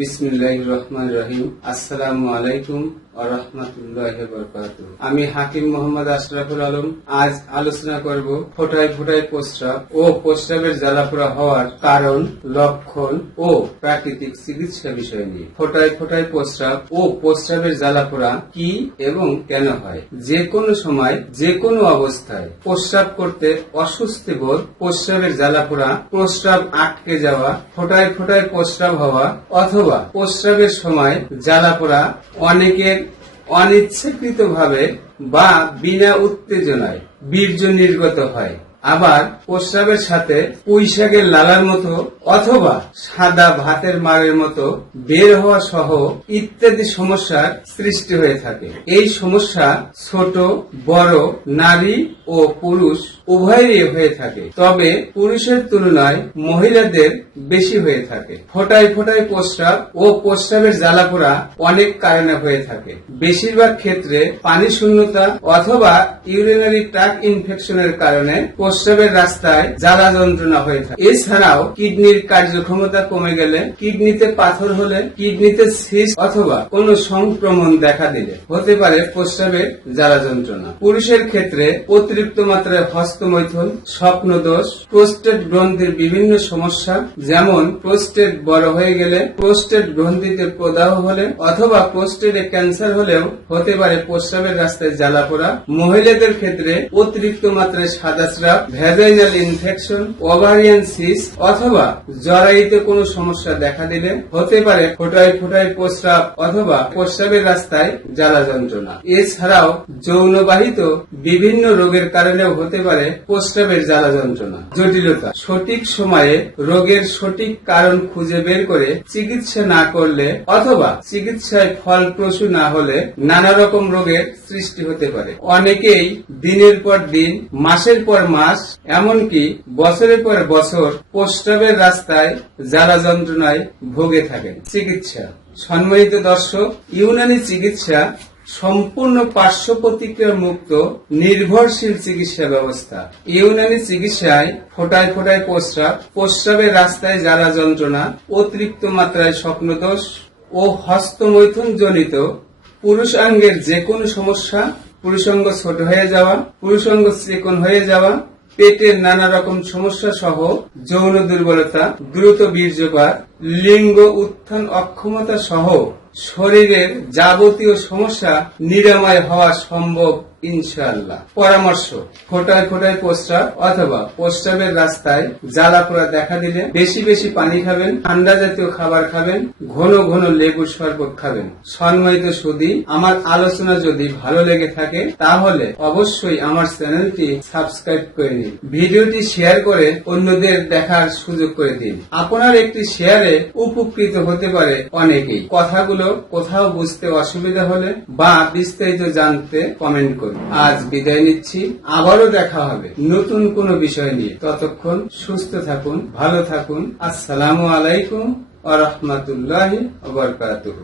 বিসমিল্লাহির রহমানির রহিম। আসসালামু আলাইকুম ওয়া রাহমাতুল্লাহি ওয়া বারাকাতুহু। আমি হাকিম মোহাম্মদ আশরাফুল আলম। আজ আলোচনা করব ফোঁটায় ফোঁটায় প্রস্রাব ও প্রস্রাবের জ্বালাপোড়া হওয়ার কারণ, লক্ষণ ও প্রাকৃতিক চিকিৎসা বিষয় নিয়ে। ফোঁটায় ফোঁটায় প্রস্রাব ও প্রস্রাবের জ্বালাপোড়া কি এবং কেন হয়? যে কোনো সময়, যে কোনো অবস্থায় প্রস্রাব করতে অস্বস্তি বোধ, প্রস্রাবের জ্বালাপোড়া, প্রস্রাব আটকে যাওয়া, ফোঁটায় ফোঁটায় প্রস্রাব হওয়া অথবা প্রস্রাবের সময় জ্বালাপোড়া অনেকের অনিচ্ছাকৃতভাবে বা বিনা উত্তেজনায় বীর্য নির্গত হয়। আবার প্রস্রাবের সাথে পুঁইশাকের লালার মতো অথবা সাদা ভাতের মারের মতো বের হওয়া সহ ইত্যাদি সমস্যার সৃষ্টি হয়ে থাকে। এই সমস্যা ছোট বড়, নারী ও পুরুষ উভয়েরই হয়ে থাকে, তবে পুরুষের তুলনায় মহিলাদের বেশি হয়ে থাকে। ফোঁটায় ফোঁটায় প্রস্রাব ও প্রস্রাবের জ্বালাপোড়া অনেক কারণে হয়ে থাকে। বেশিরভাগ ক্ষেত্রে পানি শূন্যতা অথবা ইউরিনারি ট্র্যাক্ট ইনফেকশনের কারণে প্রস্রাবের রাস্তায় জ্বালা যন্ত্রণা হয়ে থাকে। এছাড়াও কিডনির কার্যক্ষমতা কমে গেলে, কিডনিতে পাথর হলে, কিডনিতে সিস্ট অথবা কোনো সংক্রমণ দেখা দিলে হতে পারে প্রস্রাবের জ্বালা যন্ত্রণা। পুরুষের ক্ষেত্রে অতিরিক্ত মাত্রায় হস্তমৈথুন, স্বপ্নদোষ, প্রোস্টেট গ্রন্থির বিভিন্ন সমস্যা, যেমন প্রোস্টেট বড় হয়ে গেলে, প্রোস্টেট গ্রন্থিতে প্রদাহ হলে অথবা প্রোস্টেটে ক্যান্সার হলেও হতে পারে প্রস্রাবের রাস্তায় জ্বালাপোড়া। মহিলাদের ক্ষেত্রে অতিরিক্ত মাত্রায় সাদা shrub, vaginal infection, ovarian cyst অথবা জরায়ুতে কোনো সমস্যা দেখা দিলে হতে পারে ফোঁটায় ফোঁটায় প্রস্রাব অথবা প্রস্রাবের রাস্তায় জ্বালা যন্ত্রণা। এছাড়াও যৌনবাহিত বিভিন্ন রোগের কারণেও হতে পারে প্রস্রাবের জ্বালা যন্ত্রণা। জটিলতা: সঠিক সময়ে রোগের সঠিক কারণ খুঁজে বের করে চিকিৎসা না করলে অথবা চিকিৎসায় ফলপ্রসূ না হলে নানা রকম রোগের সৃষ্টি হতে পারে। অনেকেই দিনের পর দিন, মাসের পর মাস, এমনকি বছরের পর বছর প্রস্রাবের রাস্তায় জ্বালা যন্ত্রণায় ভুগে থাকেন। চিকিৎসা: সম্মানিত দর্শক, ইউনানি চিকিৎসা সম্পূর্ণ পার্শ্ব প্রতিক্রিয়া মুক্ত নির্ভরশীল চিকিৎসা ব্যবস্থা। ইউনানি চিকিৎসায় ফোঁটায় ফোঁটায় প্রস্রাব, প্রস্রাবের রাস্তায় জ্বালা যন্ত্রণা, অতিরিক্ত মাত্রায় স্বপ্নদোষ ও হস্তমৈথুন জনিত পুরুষাঙ্গের যে কোনো সমস্যা, পুরুষাঙ্গ ছোট হয়ে যাওয়া, পুরুষাঙ্গ চিকন হয়ে যাওয়া, পেটের নানা রকম সমস্যা সহ যৌন দুর্বলতা, দ্রুত বীর্যপাত, লিঙ্গ উত্থান অক্ষমতা সহ শরীরের যাবতীয় সমস্যা নিরাময় হওয়া সম্ভব ইনশাআল্লাহ। পরামর্শ: ফোঁটায় ফোঁটায় প্রস্রাব অথবা প্রস্রাবের রাস্তায় জ্বালাপোড়া দেখা দিলে বেশি বেশি পানি খাবেন, ঠান্ডা জাতীয় খাবার খাবেন, ঘন ঘন লেবুর শরবত খাবেন। সম্মানিত সুধী, আমার আলোচনা যদি ভালো লেগে থাকে তাহলে অবশ্যই আমার চ্যানেলটি সাবস্ক্রাইব করে নিন। ভিডিওটি শেয়ার করে অন্যদের দেখার সুযোগ করে দিন। আপনার একটি শেয়ারে উপকৃত হতে পারে অনেকেই। কথাগুলো কোথাও বুঝতে অসুবিধা হলে বা বিস্তারিত জানতে কমেন্ট করুন। আজ বিদায় নিচ্ছি, আবারও দেখা হবে নতুন কোনো বিষয় নিয়ে। ততক্ষণ সুস্থ থাকুন, ভালো থাকুন। আসসালামু আলাইকুম ওয়া রাহমাতুল্লাহি ওয়া বারাকাতুহু।